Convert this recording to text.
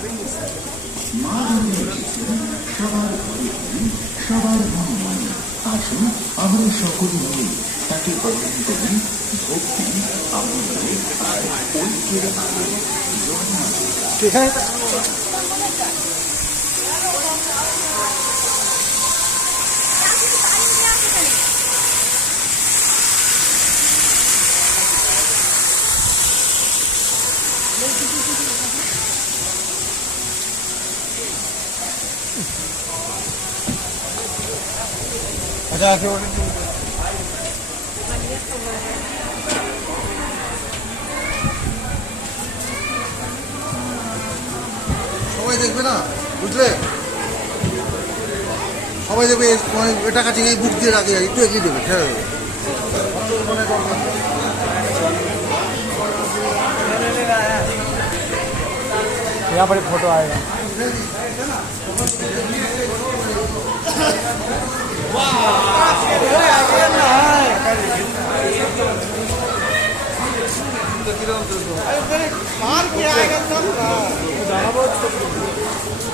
মা ধরে এসেছেন সবার সবার মঙ্গল। আসুন আমরা সকলে মিলে তাকে গ্রহণ করি ভক্তি, আনন্দ আর ঐক্যের আলো। ঠিক আছে। अच्छा সবাই দেখবে না, বুঝলে? সবাই দেখবে এটা কাছে এই বুক দিয়ে রাখে, একটু এগিয়ে দেবে, ঠিক আছে? यहाँ पर फोटो आएगा। मार के आएगा सब।